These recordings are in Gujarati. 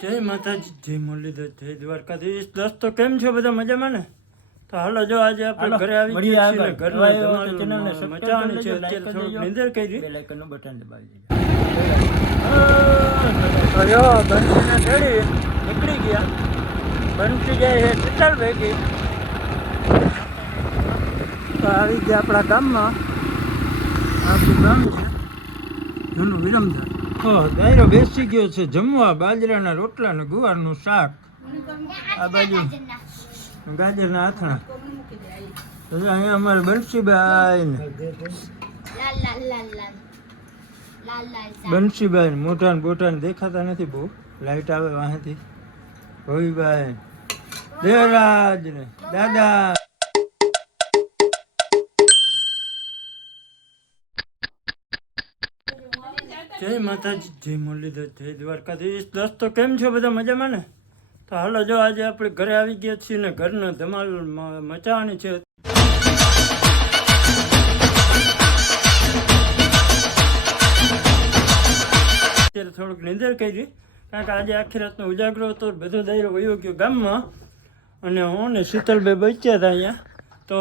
જય માતાજી, જય મુરલીધર, જય દ્વારકાધીશ. દોસ્તો કેમ છો બધા? મજામાં ને? તો હાલો જો આજે આપણે ઘરે આવી ગયા છીએ ને ઘરમાં ચેનલને મચાવવાની છે. અત્યારે થોડુંક નિંદર કરી, બેલ આઇકનનું બટન દબાવી દેજો. બંસીને ચડી નીકળી ગયા. બંસી જાય છે શીતલ ભેગી. તો આવી ગયા આપણા ગામમાં. આપણું ગામ છે જૂનું વિરમધાર. દાયરો બેસી ગયો છે જમવા. બાજરાના રોટલા ને ગુવારનું શાક, આ બાજુ ગાજરના આથણા. અહીંયા અમારે બંસીભાઈ ને બંસીભાઈ મોટા ને બોટા દેખાતા નથી બહુ, લાઈટ આવે વાંથી. ભવીભાઈ, દેવરાજ ને દાદા. જય માતાજી, જય મુરલીધર, જય દ્વારકાધીશ. દોસ્તો કેમ છો બધા? મજામાં ને? તો હાલો જો આજે આપણે ઘરે આવી ગયા છીએ ને ઘરનો ધમાલ મચાવવાની છે. અત્યારે થોડુંક નિંદર કરી, કારણ કે આજે આખી રાતનો ઉજાગરો હતો. બધો દાયરો વયો ગયો ગામમાં અને હું ને શીતલભાઈ બચ્યા હતા અહીંયા. તો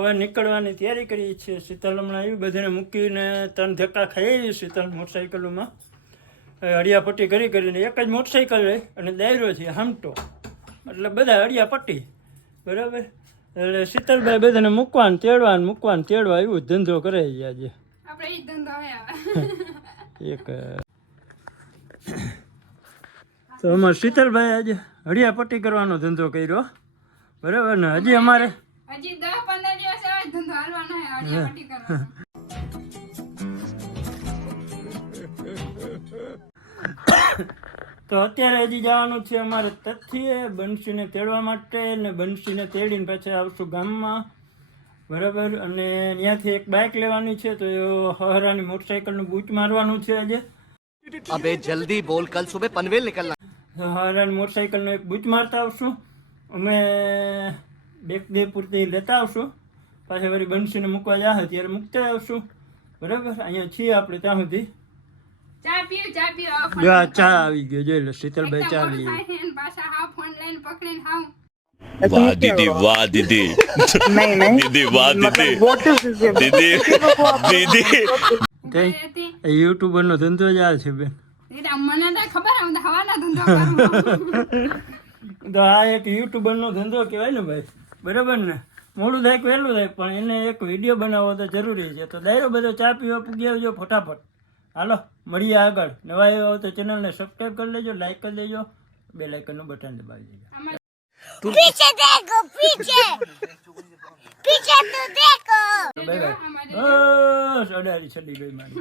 હવે નીકળવાની તૈયારી કરીએ છીએ. શીતલ હમણાં આવી, બધાને મૂકીને 3 ધક્કા ખાઈ શીતલ મોટરસાઇકલોમાં. હળિયાપટ્ટી કરીને એક જ મોટરસાઇકલ રહી અને દાયરો છે હામટો, એટલે બધા હળિયાપટ્ટી બરાબર. એટલે શીતલભાઈ બધાને મૂકવાનું તેડવા એવું ધંધો કરે છે આજે. એક તો અમારે શીતલભાઈ આજે હળિયાપટ્ટી કરવાનો ધંધો કર્યો બરાબર ને. હજી અમારે હજી 10-15 દિવસ એવો ધંધો હાલવાનો છે, હળિયાપટ્ટી કરવાનો. તો અત્યારે હજી જવાનું છે અમારે તથ્થીએ બંસીને તેડવા માટે, ને બંસીને તેડીને પછી આવશું ગામમાં બરાબર. અને ત્યાંથી એક બાઇક લેવાની છે, તો હરાની મોટરસાઇકલનું બૂચ મારવાનું છે આજે. અબે જલ્દી બોલ, કલ સુબહ પનવેલ નિકલના. હરાની મોટરસાઇકલનું એક બૂચ મારતા આવશું અમે. બે પૂરતી લેતા આવશું, પાછા વળી બંસીને મૂકવા જાહે ત્યારે મૂકતા આવશું બરાબર. અહીંયા છીએ આપણે ત્યાં સુધી. ચા પીઓ. જો આ ચા આવી ગયો, જોઈ લો શીતલભાઈ ચા લઈ પાછા હા ફોન લઈને પકડીને ખાઉં. वाह दीदी, वाह दीदी, दीदी वाह दीदी, दीदी યુટ્યુબર નો ધંધો જ આ છે બેન. મને તો ખબર છે, હવાના ધંધો કરું. તો આ એક યુટ્યુબર નો ધંધો કહેવાય ને ભાઈ બરાબર ને. મોડું થાય કે વહેલું થાય પણ એને એક વિડીયો બનાવવો તો જરૂરી છે. તો દાયરો બધો ચા પીવા પૂગી આવજો ફટાફટ. હાલો મળીએ આગળ. નવા આવ્યો હોય તો ચેનલને સબસ્ક્રાઈબ કરી લેજો, લાઈક કરી દેજો, બેલ આઇકનનું બટન દબાવી દેજો. पीछे देखो, पीछे पीछे तो देखो. Bye bye. બસ અડારી છડી ગઈ મારી.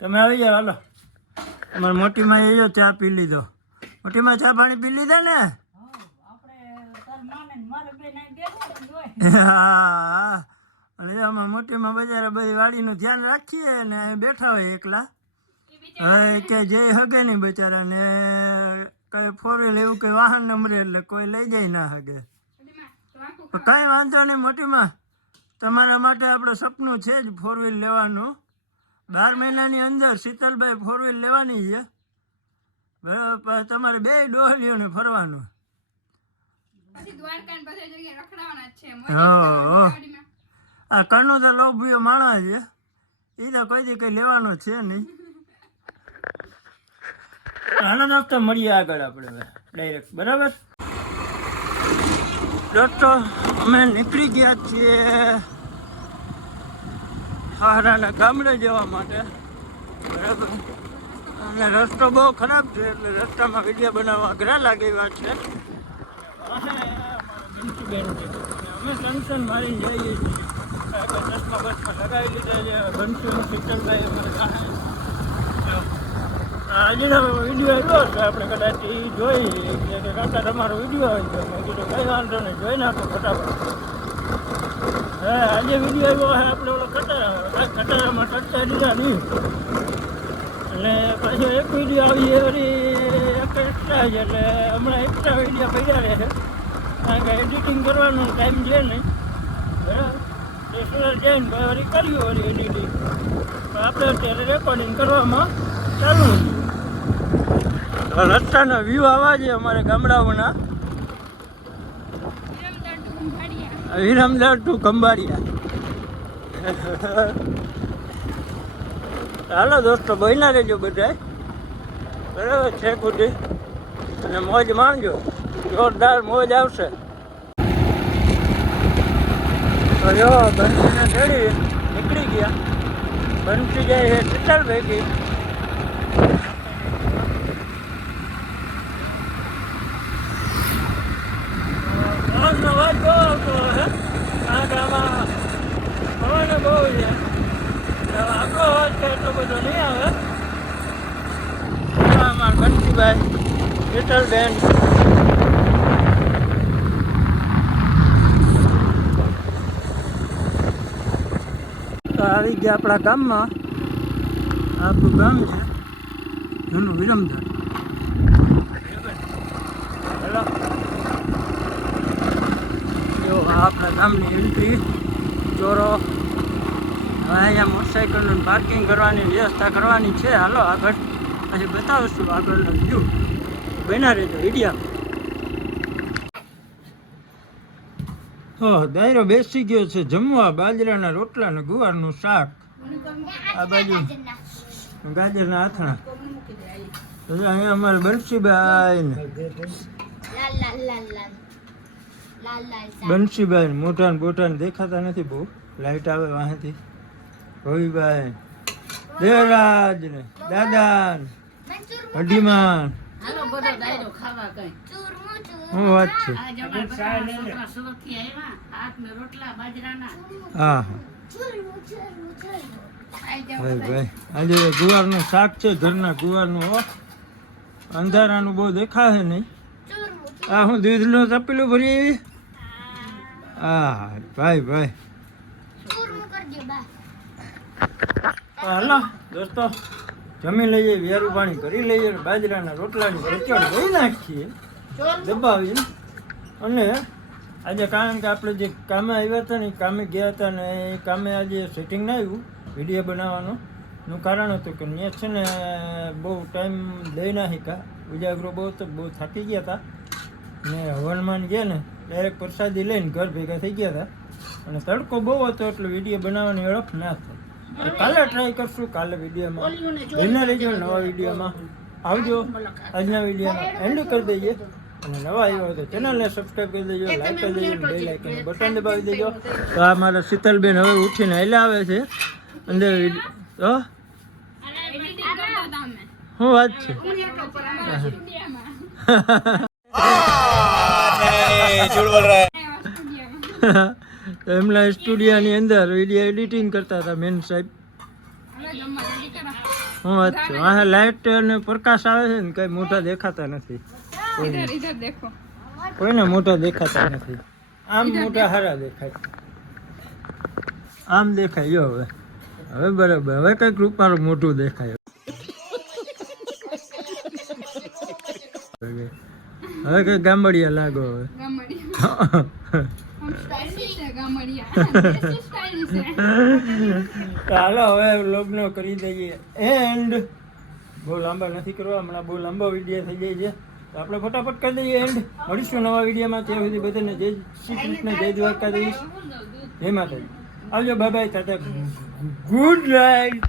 તમે આવી જાઓ હાલો. તમારી મોટીમાં એ ચા પી લીધો. મોટીમાં ચા પાણી પી લીધા ને? હા. અને આમાં મોટીમાં બજારે બધી વાડીનું ધ્યાન રાખીએ ને બેઠા હોય એકલા. હવે કે જે હગે નહીં બચારાને કઈ 4 એવું કઈ વાહન નંબરે એટલે કોઈ લઈ જાય ના હગે. કઈ વાંધો નહીં મોટીમાં, તમારા માટે આપણે સપનું છે જ 4 વ્હીલ લેવાનું. 12 મહિનાની અંદર શીતલભાઈ 4 વ્હીલ લેવાની છે બરાબર. તમારે 2 ડોહલીઓને ફરવાનું. આ કણું તો લોભીઓ માણસ છે, એ તો કોઈ દી કઈ લેવાનો છે નહીં. હાલો દોસ્તો મળીએ આગળ આપણે ડાયરેક્ટ બરાબર. દોસ્તો અમે નીકળી ગયા છીએ હારાના ગામડે જવા માટે બરાબર. અને રસ્તો બહુ ખરાબ છે એટલે રસ્તામાં વિડીયો બનાવવા અઘરા લાગે એવા છે. અમે ટેન્શન મારી જઈએ છીએ. બસમાં લગાવી લીધા છે બંસીનું શીતલભાઈ અમારે આજનો વિડીયો આવ્યો છે, આપણે કદાચ એ જોઈ કે કાકા તમારો વિડીયો આવી ગયો. મેં કીધું કંઈ વાંધો નહીં, જોઈ નાખો ફટાફટ. હા આજે વિડીયો આવ્યો છે આપણે ઓલો ખટારામાં ચડતા દીધા નહીં. અને પાછો એક વિડીયો આવી વળી એક એક્સ્ટ્રા છે, એટલે હમણાં એક્સ્ટ્રા વિડીયો પડ્યા રહે છે કારણ કે એડિટિંગ કરવાનો ટાઈમ છે નહીં બરાબર. એ સુરત જઈને વળી કર્યું વળી એડિટિંગ, પણ આપણે અત્યારે રેકોર્ડિંગ કરવામાં ચાલુ હતું. રસ્તાના વ્યૂ આવા છે અમારે ગામડાઓના. વિરમદાર ટુ ખંભાળિયા. હાલો દોસ્તો, બન્યા રહેજો બધાય, બરાબર છે કુટી, અને મોજ માણજો, જોરદાર મોજ આવશે. તો જો બંસીને ચડી નીકળી ગયા. બંસી જાય છે શીતલ ભેગી. અવાજ બહુ આવતો હે, કારણ કે આમાં પવન બહુ છે. આપણો અવાજ તો એટલો બધો નહીં આવે. અમારા બંસીભાઈ, શીતલબેન, તો આવી ગયા આપણા ગામમાં. આપણું ગામ છે જૂનું વિરમદાર. હેલો, જો આપણા ગામની એન્ટ્રી ચોરો. હવે અહીંયા મોટરસાઇકલનું પાર્કિંગ કરવાની વ્યવસ્થા કરવાની છે. હાલો આગળ પછી બતાવીશું આગળનો વ્યૂ. બન્યા રહેજો વિડીયા. હા, દાયરો બેસી ગયો છે જમવા. બાજરાના રોટલા ને ગુવારનું શાક. આ બાજુ ગાજરના આથણા. અહીંયા અમારે બંસીભાઈ ને બંસીભાઈ મોટા ને બોટા ને દેખાતા નથી બહુ, લાઈટ આવે વાંથી. ભવીભાઈ, દેવરાજ ને દાદા ને અઢીમાન. શું વાત છે? હા હા ભાઈ, આજે ગુવારનું શાક છે, ઘરના ગુવારનું. હો, અંધારાનું બહુ દેખાશે નહીં. આ હું દૂધનું તપેલું ભરી આવી. હા ભાઈ ભાઈ. હાલો દોસ્તો, જમી લઈએ, વેરું પાણી કરી લઈએ, બાજરાના રોટલાની રચડ દઈ નાખીએ દબાવીને. અને આજે કારણ કે આપણે જે કામે આવ્યા હતા ને, કામે ગયા હતા ને, એ કામે આજે સેટિંગ ના આવ્યું વિડીયો બનાવવાનું. નું કારણ હતું કે મેં છે ને બહુ ટાઈમ દઈ ના શીખા. ઉજાગરો બહુ તો બહુ થાકી ગયા હતા ને હવનમાં ગયા ને ડાયરેક્ટ પ્રસાદી લઈને ઘર ભેગા થઈ ગયા હતા. અને તડકો બહુ હતો એટલે વિડીયો બનાવવાની અળખ ના થઈ. કાલે ટ્રાય કરશું, કાલે વિડીયોમાં બન્યા રહેજો. નવા વિડીયોમાં આવજો. આજના વિડીયોમાં એન્ડ કરી દઈએ. અને નવા આવ્યો હોય તો ચેનલને સબસ્ક્રાઈબ કરી દેજો, લાઈક કરી દેજો, બેલ આઇકનનું બટન દબાવી દેજો. તો આ મારા શીતલબેન હવે ઉઠીને હેલા આવે છે અંદર. તો શું વાત છે? એમના સ્ટુડિયોની અંદર વિડીયો એડિટિંગ કરતા હતા મેન સાહેબ. શું વાત છે? આ લાઇટ અને પ્રકાશ આવે છે ને કઈ મોટા દેખાતા નથી. કોઈને મોટા દેખાતા નથી. આમ મોટા હારા દેખાય, આમ દેખાય. જો હવે હવે બરાબર, હવે કઈક રૂપારું મોટું દેખાય. હવે કઈ ગામડિયા લાગો. હવે ચાલો હવે વ્લોગનો કરી દઈએ એન્ડ. બહુ લાંબા નથી કરવા, હમણાં બહુ લાંબો વિડીયો થઈ જાય છે તો આપણે ફટાફટ કરી દઈએ એન્ડ. મળીશું નવા વિડીયોમાં. ત્યાં સુધી બધાને જય શ્રી કૃષ્ણ, જય દ્વારકાધીશ, જય માતાજી. આવજો, bye bye, Tata, good night.